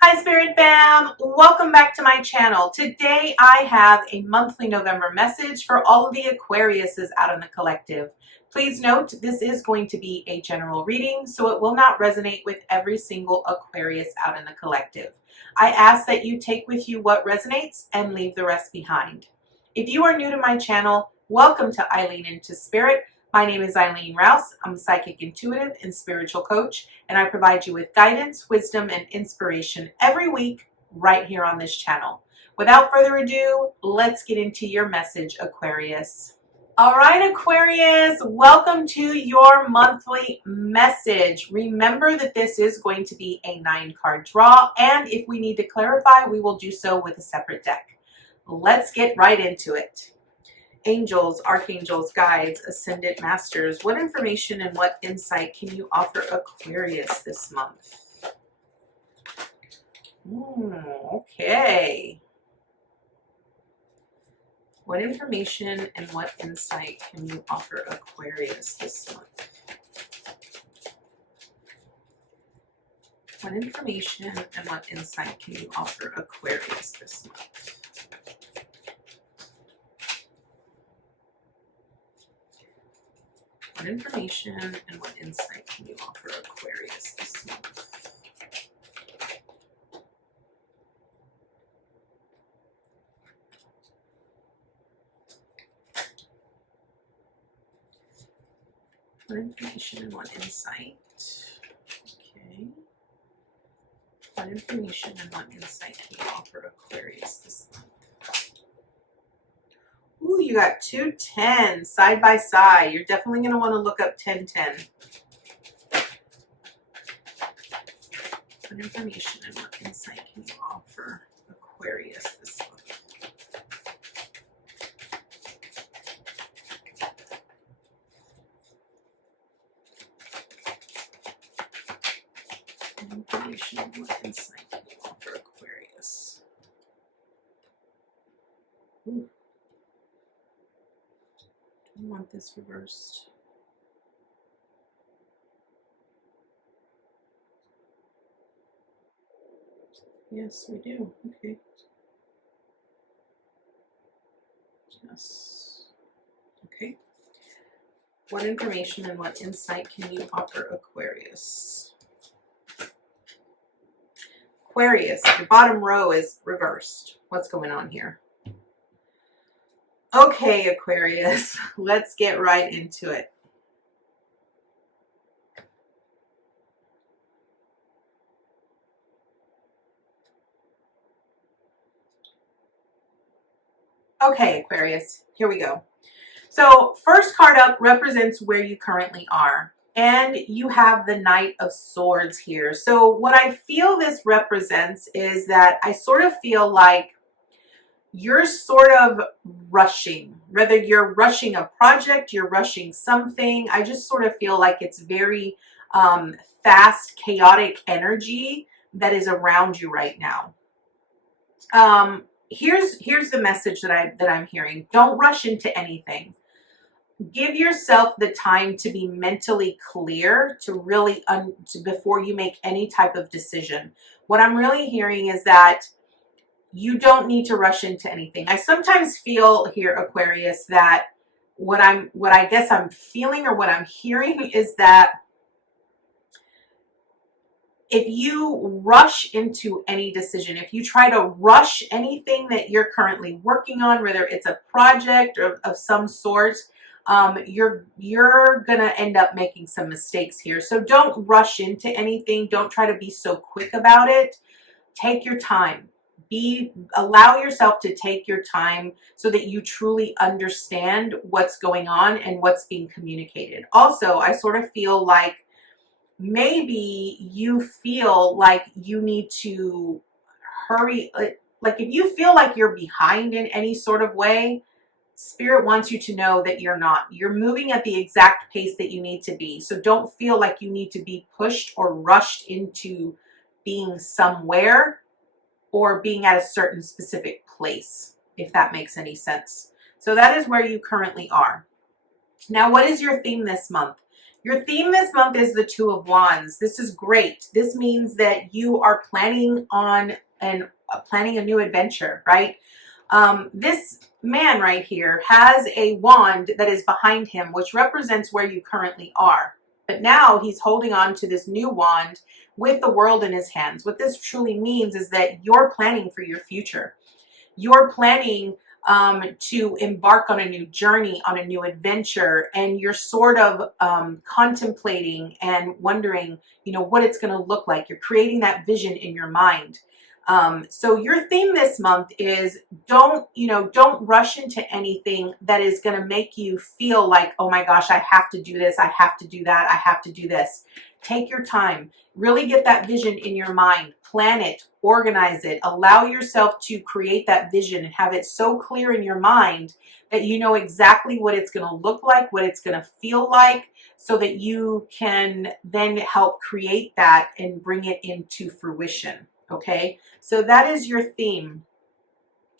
Hi Spirit Fam, welcome back to my channel. Today I have a monthly November message for all of the Aquariuses out in the collective. Please note this is going to be a general reading, so it will not resonate with every single Aquarius out in the collective. I ask that you take with you what resonates and leave the rest behind. If you are new to my channel, welcome to Eileen Into Spirit. My name is Eileen Rouse. I'm a psychic intuitive and spiritual coach, and I provide you with guidance, wisdom, and inspiration every week right here on this channel. Without further ado, let's get into your message, Aquarius. All right, Aquarius, welcome to your monthly message. Remember that this is going to be a 9-card draw, and if we need to clarify, we will do so with a separate deck. Let's get right into it. Angels, archangels, guides, ascended masters, what information and what insight can you offer Aquarius this month? Okay. What information and what insight can you offer Aquarius this month? What information and what insight can you offer Aquarius this month? What information and what insight can you offer Aquarius this month? What information and what insight? Okay. What information and what insight can you offer Aquarius this month? Ooh, you got 2 10s side by side. You're definitely going to want to look up 1010. What information and what insight can you offer Aquarius this month? What information and what insight can you offer Aquarius? Ooh. I want this reversed. Yes, we do. Okay. Yes. Okay. What information and what insight can you offer Aquarius? Aquarius, your bottom row is reversed. What's going on here? Okay, Aquarius, let's get right into it. Okay, Aquarius, here we go. So first card up represents where you currently are. And you have the Knight of Swords here. So what I feel this represents is that I sort of feel like you're sort of rushing, whether you're rushing a project, you're rushing something. I just sort of feel like it's very fast, chaotic energy that is around you right now. Here's the message that I'm hearing. Don't rush into anything. Give yourself the time to be mentally clear to really before you make any type of decision. What I'm really hearing is that you don't need to rush into anything. I sometimes feel here, Aquarius, that what I guess I'm feeling or what I'm hearing is that if you rush into any decision, if you try to rush anything that you're currently working on, whether it's a project or of some sort, you're gonna end up making some mistakes here. So don't rush into anything. Don't try to be so quick about it. Take your time. Allow yourself to take your time so that you truly understand what's going on and what's being communicated. Also, I sort of feel like maybe you feel like you need to hurry. Like if you feel like you're behind in any sort of way, Spirit wants you to know that you're not. You're moving at the exact pace that you need to be. So don't feel like you need to be pushed or rushed into being somewhere or being at a certain specific place, if that makes any sense. So that is where you currently are. Now, what is your theme this month? Your theme this month is the Two of Wands. This is great. This means that you are planning on planning a new adventure, right? This man right here has a wand that is behind him, which represents where you currently are. But now he's holding on to this new wand with the world in his hands. What this truly means is that you're planning for your future. You're planning to embark on a new journey, on a new adventure, and you're sort of contemplating and wondering, you know, what it's going to look like. You're creating that vision in your mind. So your theme this month is don't rush into anything that is going to make you feel like, oh my gosh, I have to do this, I have to do that, I have to do this. Take your time. Really get that vision in your mind. Plan it, organize it, allow yourself to create that vision and have it so clear in your mind that you know exactly what it's going to look like, what it's going to feel like, so that you can then help create that and bring it into fruition. Okay, so that is your theme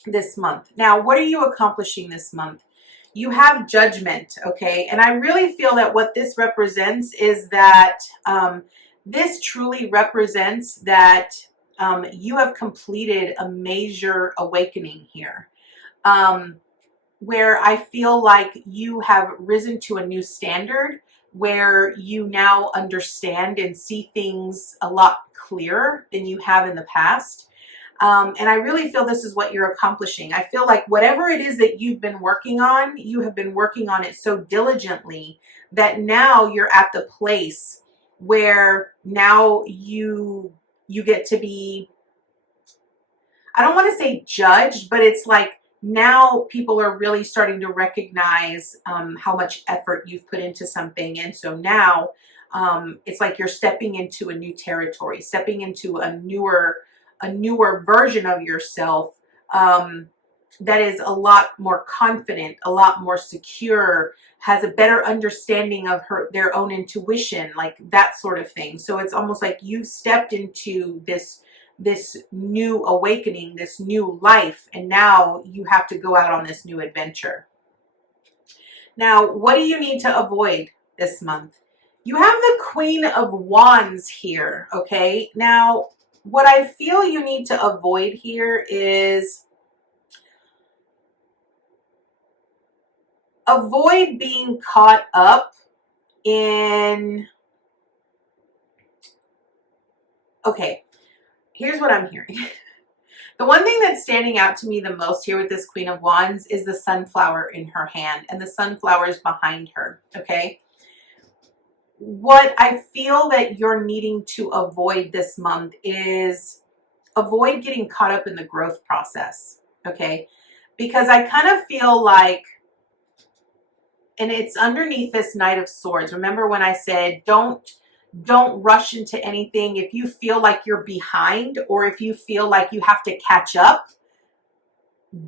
this month. Now, what are you accomplishing this month? You have Judgment, okay? And I really feel that what this represents is that this truly represents that you have completed a major awakening here, where I feel like you have risen to a new standard, where you now understand and see things a lot clearer than you have in the past. And I really feel this is what you're accomplishing. I feel like whatever it is that you've been working on, you have been working on it so diligently that now you're at the place where now you get to be, I don't want to say judged, but it's like now people are really starting to recognize how much effort you've put into something. And so now it's like you're stepping into a new territory, stepping into a newer version of yourself that is a lot more confident, a lot more secure, has a better understanding of their own intuition, like that sort of thing. So it's almost like you've stepped into this new awakening, this new life, and now you have to go out on this new adventure. Now, what do you need to avoid this month? You have the Queen of Wands here, okay? Now, what I feel you need to avoid here is avoid being caught up in, okay, here's what I'm hearing. The one thing that's standing out to me the most here with this Queen of Wands is the sunflower in her hand, and the sunflower is behind her, okay? What I feel that you're needing to avoid this month is avoid getting caught up in the growth process, okay? Because I kind of feel like, and it's underneath this Knight of Swords. Remember when I said don't rush into anything. If you feel like you're behind, or if you feel like you have to catch up,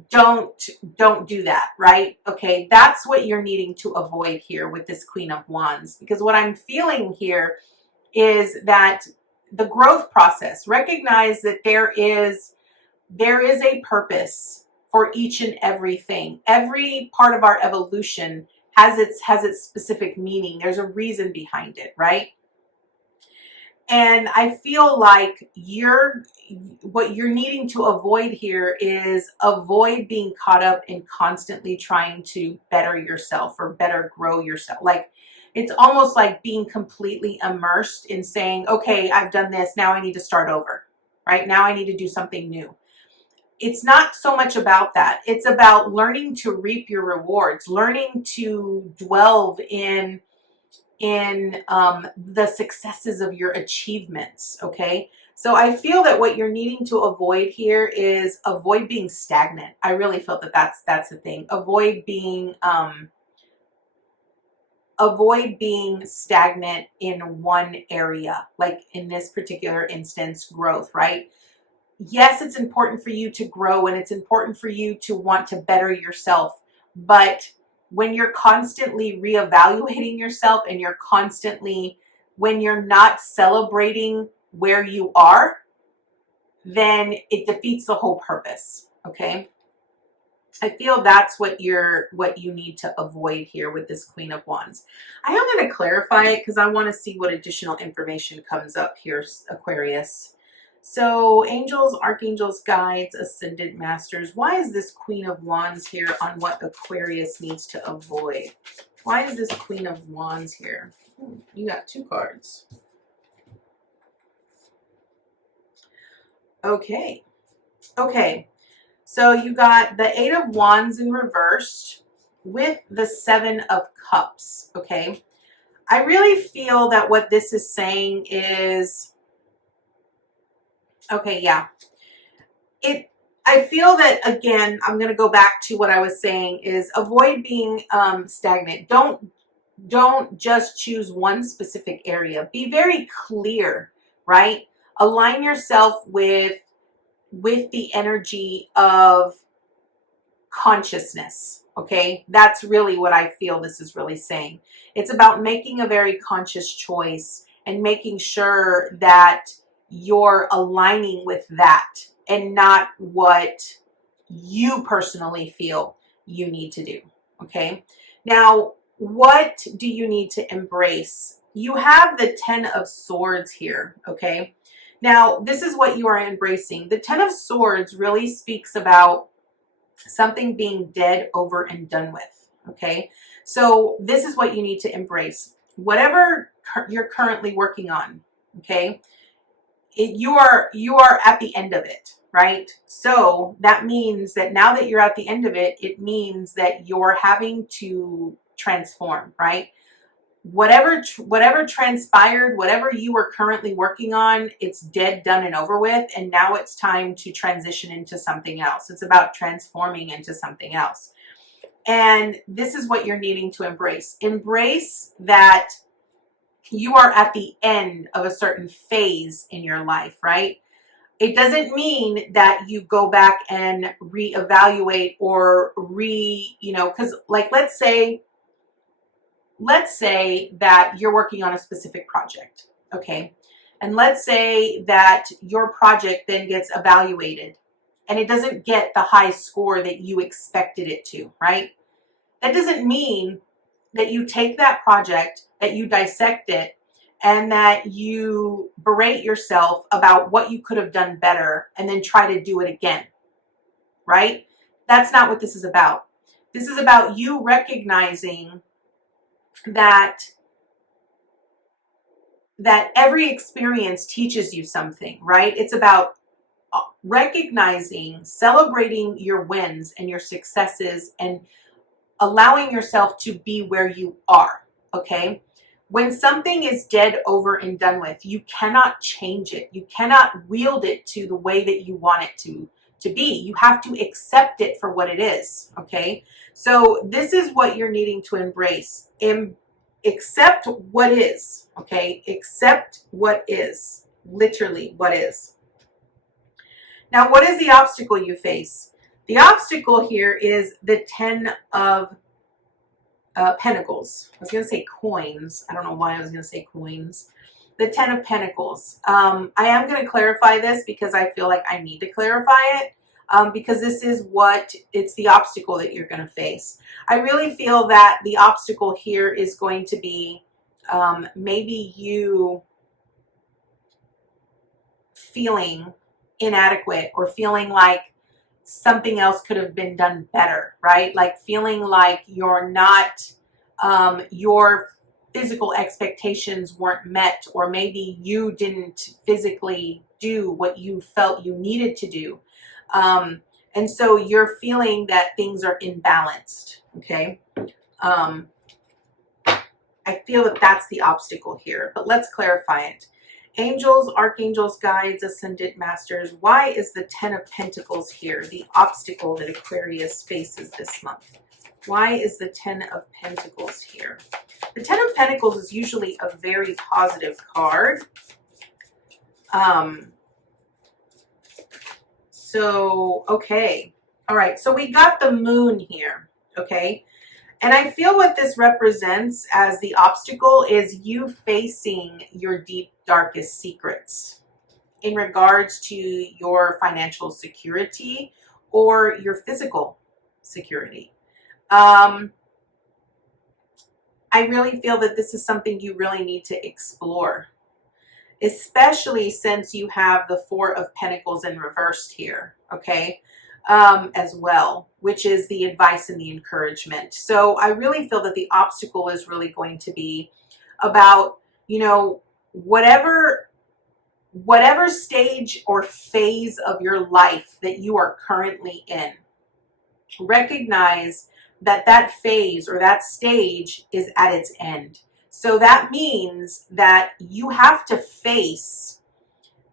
don't do that, right? Okay, that's what you're needing to avoid here with this Queen of Wands, because what I'm feeling here is that the growth process, recognize that there is a purpose for each and everything. Every part of our evolution has its specific meaning. There's a reason behind it, right? And I feel like what you're needing to avoid here is avoid being caught up in constantly trying to better yourself or better grow yourself. Like, it's almost like being completely immersed in saying, okay, I've done this, now I need to start over, right? Now I need to do something new. It's not so much about that. It's about learning to reap your rewards, learning to dwell in the successes of your achievements, okay? So I feel that what you're needing to avoid here is avoid being stagnant. I really felt that that's the thing. Avoid being stagnant in one area, like in this particular instance, growth, right? Yes, it's important for you to grow, and it's important for you to want to better yourself, but when you're constantly reevaluating yourself, and when you're not celebrating where you are, then it defeats the whole purpose, okay? I feel that's what you need to avoid here with this Queen of Wands. I am going to clarify it because I want to see what additional information comes up here, Aquarius. So angels, archangels, guides, ascended masters. Why is this Queen of Wands here on what Aquarius needs to avoid? Why is this Queen of Wands here? You got 2 cards. Okay. Okay. So you got the 8 of Wands in reverse with the 7 of Cups, okay? I really feel that what this is saying is, okay, yeah. I feel that, again, I'm going to go back to what I was saying is avoid being stagnant. Don't just choose one specific area. Be very clear, right? Align yourself with the energy of consciousness, okay? That's really what I feel this is really saying. It's about making a very conscious choice and making sure that you're aligning with that and not what you personally feel you need to do, okay? Now, what do you need to embrace? You have the 10 of Swords here, okay? Now, this is what you are embracing. The 10 of Swords really speaks about something being dead, over, and done with, okay? So this is what you need to embrace. Whatever you're currently working on, okay, you are at the end of it, right? So that means that now that you're at the end of it, it means that you're having to transform, right? Whatever transpired, whatever you were currently working on, it's dead, done, and over with. And now it's time to transition into something else. It's about transforming into something else. And this is what you're needing to embrace. Embrace that you are at the end of a certain phase in your life, right? It doesn't mean that you go back and reevaluate or because like, let's say that you're working on a specific project, okay? And let's say that your project then gets evaluated and it doesn't get the high score that you expected it to, right? That doesn't mean that you take that project, that you dissect it, and that you berate yourself about what you could have done better and then try to do it again, right? That's not what this is about. This is about you recognizing that every experience teaches you something, right? It's about recognizing, celebrating your wins and your successes and allowing yourself to be where you are, okay? When something is dead, over, and done with, you cannot change it. You cannot wield it to the way that you want it to be. You have to accept it for what it is, okay? So this is what you're needing to embrace. Accept what is, okay? Accept what is, literally what is. Now, what is the obstacle you face? The obstacle here is the 10 of Pentacles. I was going to say coins. I don't know why I was going to say coins. The 10 of Pentacles. I am going to clarify this because I feel like I need to clarify it. Because this is it's the obstacle that you're going to face. I really feel that the obstacle here is going to be maybe you feeling inadequate or feeling like something else could have been done better, right? Like feeling like you're not, your physical expectations weren't met, or maybe you didn't physically do what you felt you needed to do. And so you're feeling that things are imbalanced, okay? I feel that that's the obstacle here, but let's clarify it. Angels, archangels, guides, ascended masters. Why is the 10 of Pentacles here the obstacle that Aquarius faces this month? Why is the 10 of Pentacles here? The 10 of Pentacles is usually a very positive card. So, okay. All right. So we got the moon here. Okay. And I feel what this represents as the obstacle is you facing your deep, darkest secrets in regards to your financial security or your physical security. I really feel that this is something you really need to explore, especially since you have the Four of Pentacles in reversed here, okay, as well, which is the advice and the encouragement. So I really feel that the obstacle is really going to be about, you know, whatever stage or phase of your life that you are currently in. Recognize that that phase or that stage is at its end. So that means that you have to face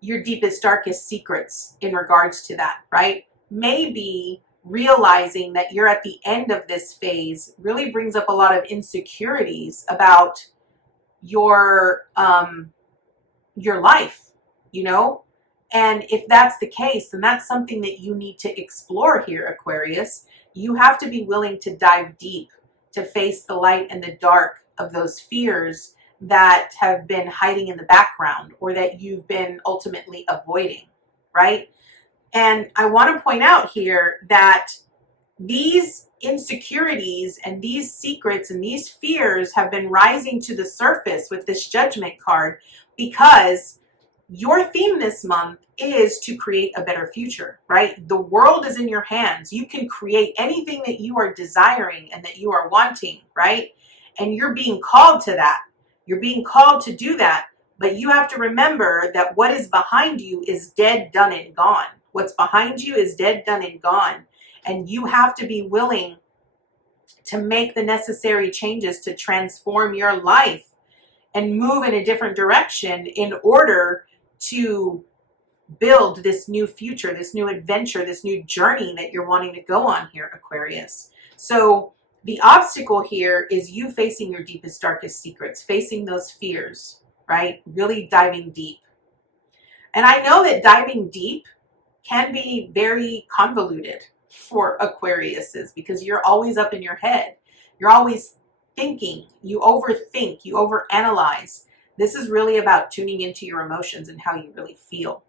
your deepest, darkest secrets in regards to that, right? Maybe realizing that you're at the end of this phase really brings up a lot of insecurities about your life, you know? And if that's the case, then that's something that you need to explore here, Aquarius. You have to be willing to dive deep, to face the light and the dark of those fears that have been hiding in the background or that you've been ultimately avoiding, right? And I want to point out here that these insecurities and these secrets and these fears have been rising to the surface with this Judgment card because your theme this month is to create a better future, right? The world is in your hands. You can create anything that you are desiring and that you are wanting, right? And you're being called to that. You're being called to do that. But you have to remember that what is behind you is dead, done, and gone. What's behind you is dead, done, and gone. And you have to be willing to make the necessary changes to transform your life and move in a different direction in order to build this new future, this new adventure, this new journey that you're wanting to go on here, Aquarius. So the obstacle here is you facing your deepest, darkest secrets, facing those fears, right? Really diving deep. And I know that diving deep can be very convoluted for Aquariuses because you're always up in your head. You're always thinking, you overthink, you overanalyze. This is really about tuning into your emotions and how you really feel.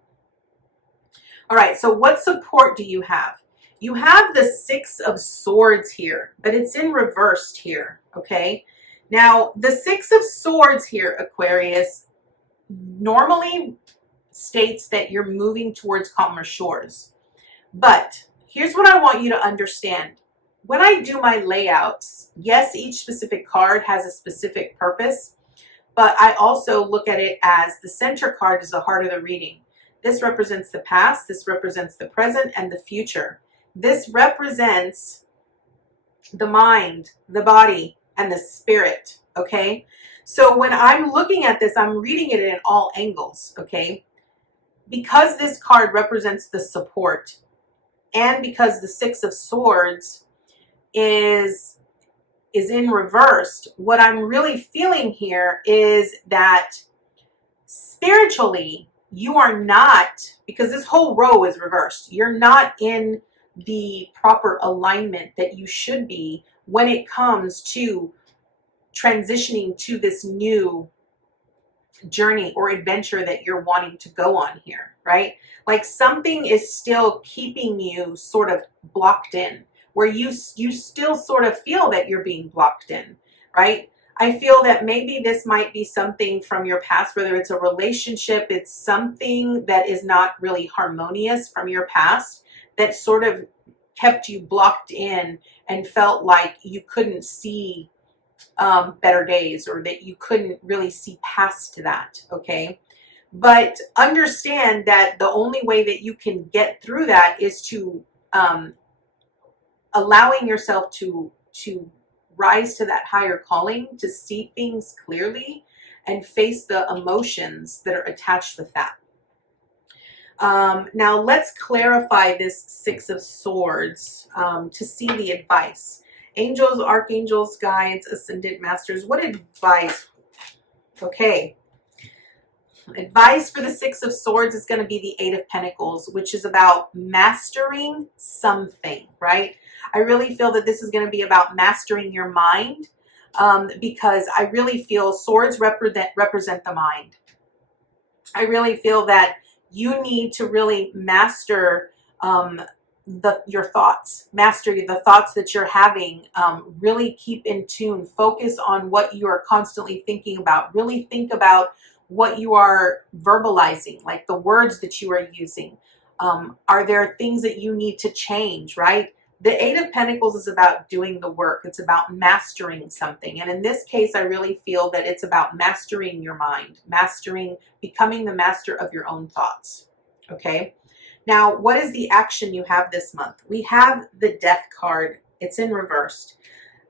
All right, so what support do you have? You have the Six of Swords here, but it's in reversed here, okay? Now, the Six of Swords here, Aquarius, normally states that you're moving towards calmer shores. But here's what I want you to understand. When I do my layouts, yes, each specific card has a specific purpose, but I also look at it as the center card is the heart of the reading. This represents the past, this represents the present, and the future. This represents the mind, the body, and the spirit, okay? So when I'm looking at this, I'm reading it in all angles, okay? Because this card represents the support, and because the Six of Swords is in reversed, what I'm really feeling here is that spiritually, you are not, because this whole row is reversed, you're not in the proper alignment that you should be when it comes to transitioning to this new journey or adventure that you're wanting to go on here, right? Like something is still keeping you sort of blocked in, where you still sort of feel that you're being blocked in, right? I feel that maybe this might be something from your past, whether it's a relationship, it's something that is not really harmonious from your past that sort of kept you blocked in and felt like you couldn't see better days, or that you couldn't really see past that, okay? But understand that the only way that you can get through that is to allowing yourself to rise to that higher calling, to see things clearly and face the emotions that are attached with that. Now let's clarify this Six of Swords to see the advice. Angels, archangels, guides, ascendant masters, what advice? Okay. Advice for the Six of Swords is going to be the Eight of Pentacles, which is about mastering something, right? I really feel that this is going to be about mastering your mind, because I really feel swords represent the mind. I really feel that you need to really master your thoughts. Master the thoughts that you're having. Really keep in tune. Focus on what you are constantly thinking about. Really think about what you are verbalizing, like the words that you are using. Are there things that you need to change, right? The Eight of Pentacles is about doing the work. It's about mastering something. And in this case, I really feel that it's about mastering your mind, becoming the master of your own thoughts. Okay. Now, what is the action you have this month? We have the Death card. It's in reversed.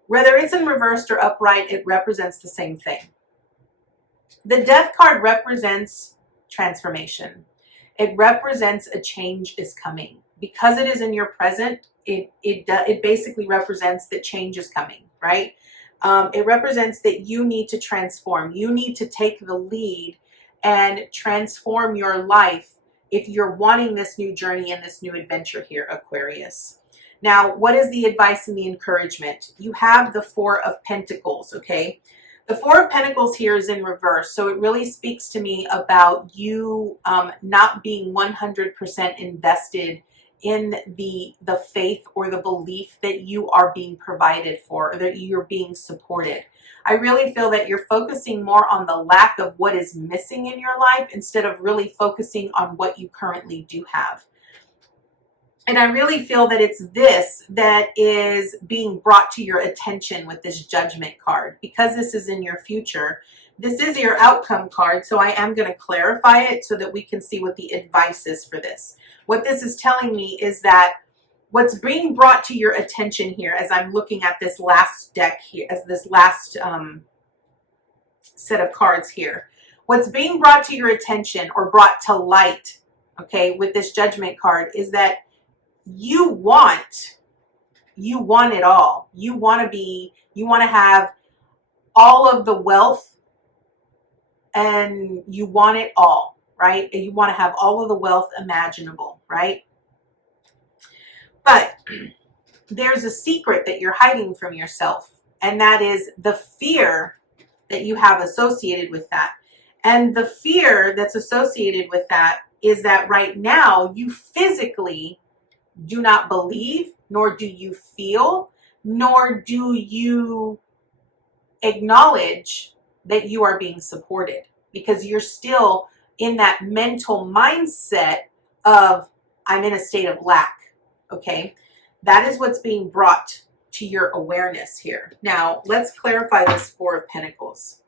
Whether it's in reversed or upright, it represents the same thing. The Death card represents transformation. It represents a change is coming. Because it is in your present, it basically represents that change is coming, right? It represents that you need to transform. You need to take the lead and transform your life if you're wanting this new journey and this new adventure here, Aquarius. Now, what is the advice and the encouragement? You have the Four of Pentacles, okay? The Four of Pentacles here is in reverse, so it really speaks to me about you not being 100% invested in the faith or the belief that you are being provided for, or that you're being supported. I really feel that you're focusing more on the lack of what is missing in your life instead of really focusing on what you currently do have. And I really feel that it's this that is being brought to your attention with this Judgment card. Because this is in your future, this is your outcome card, so I am going to clarify it so that we can see what the advice is for this. What this is telling me is that what's being brought to your attention here, as I'm looking at this last deck here, as this last set of cards here, what's being brought to your attention or brought to light, okay, with this Judgment card is that you want it all. You want to have all of the wealth, and you want it all, right? And you want to have all of the wealth imaginable, right? But there's a secret that you're hiding from yourself, and that is the fear that you have associated with that. And the fear that's associated with that is that right now you physically do not believe, nor do you feel, nor do you acknowledge that you are being supported, because you're still in that mental mindset of, I'm in a state of lack. Okay, that is what's being brought to your awareness here. Now, let's clarify this Four of Pentacles.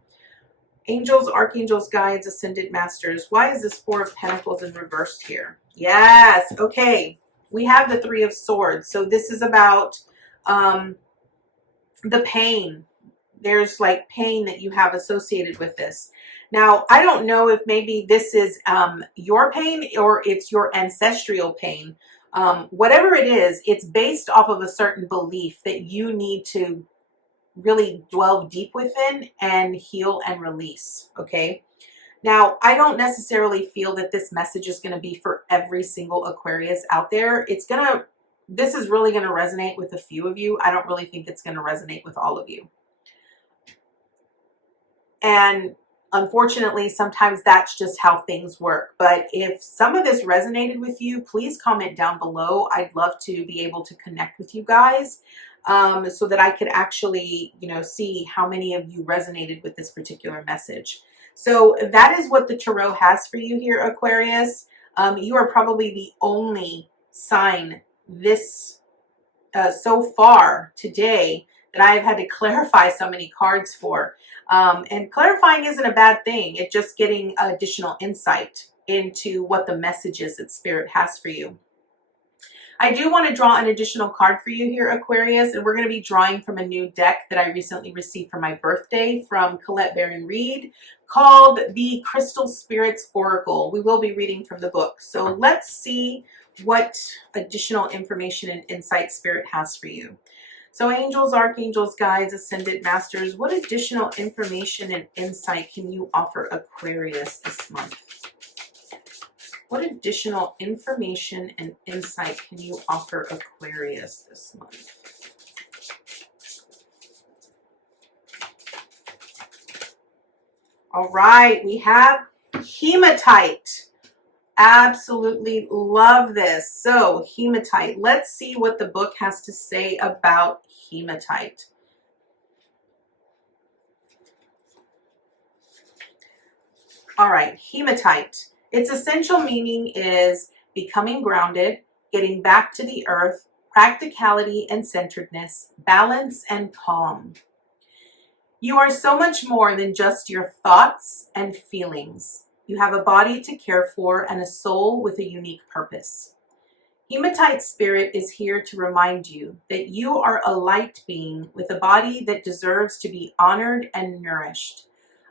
Angels, archangels, guides, ascended masters. Why is this Four of Pentacles in reversed here? Yes, okay. We have the Three of Swords. So this is about the pain. There's like pain that you have associated with this. Now, I don't know if maybe this is your pain or it's your ancestral pain. Whatever it is, it's based off of a certain belief that you need to really delve deep within and heal and release, okay? Now, I don't necessarily feel that this message is going to be for every single Aquarius out there. This is really going to resonate with a few of you. I don't really think it's going to resonate with all of you. And unfortunately, sometimes that's just how things work. But if some of this resonated with you, please comment down below. I'd love to be able to connect with you guys so that I could actually, see how many of you resonated with this particular message. So that is what the Tarot has for you here, Aquarius. You are probably the only sign this so far today that I have had to clarify so many cards for. And clarifying isn't a bad thing. It's just getting additional insight into what the message is that Spirit has for you. I do want to draw an additional card for you here, Aquarius, and we're going to be drawing from a new deck that I recently received for my birthday from Colette Baron Reed called the Crystal Spirits Oracle. We will be reading from the book. So let's see what additional information and insight Spirit has for you. So angels, archangels, guides, ascended masters, what additional information and insight can you offer Aquarius this month? What additional information and insight can you offer Aquarius this month? All right, we have hematite Absolutely love this. So hematite, let's see what the book has to say about hematite. All right, hematite. Its essential meaning is becoming grounded, getting back to the earth, practicality and centeredness, balance and calm. You are so much more than just your thoughts and feelings. You have a body to care for and a soul with a unique purpose. Hematite spirit is here to remind you that you are a light being with a body that deserves to be honored and nourished.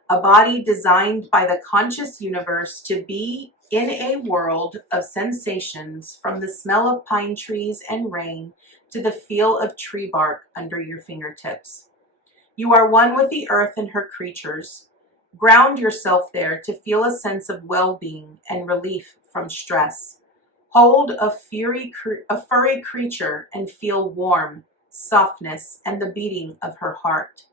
A body designed by the conscious universe to be in a world of sensations, from the smell of pine trees and rain to the feel of tree bark under your fingertips. You are one with the earth and her creatures. Ground yourself there to feel a sense of well-being and relief from stress. Hold a furry creature and feel warmth, softness, and the beating of her heart.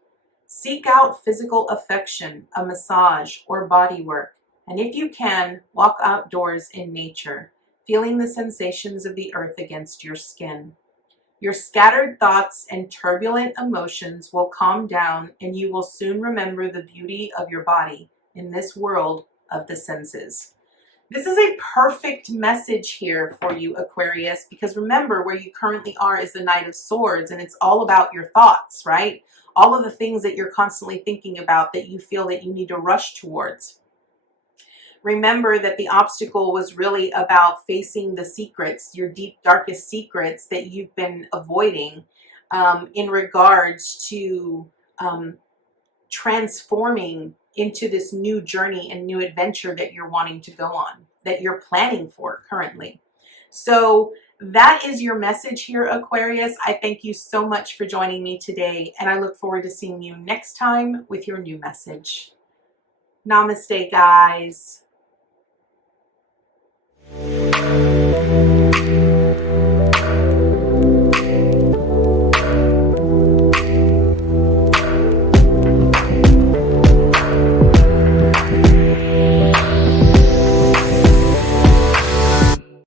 Seek out physical affection, a massage, or body work, and if you can, walk outdoors in nature, feeling the sensations of the earth against your skin. Your scattered thoughts and turbulent emotions will calm down, and you will soon remember the beauty of your body in this world of the senses. This is a perfect message here for you, Aquarius, because remember, where you currently are is the Knight of Swords, and it's all about your thoughts, right? All of the things that you're constantly thinking about that you feel that you need to rush towards. Remember that the obstacle was really about facing the secrets, your deep, darkest secrets that you've been avoiding in regards to transforming into this new journey and new adventure that you're wanting to go on, that you're planning for currently. So that is your message here, Aquarius. I thank you so much for joining me today, and I look forward to seeing you next time with your new message. Namaste, guys.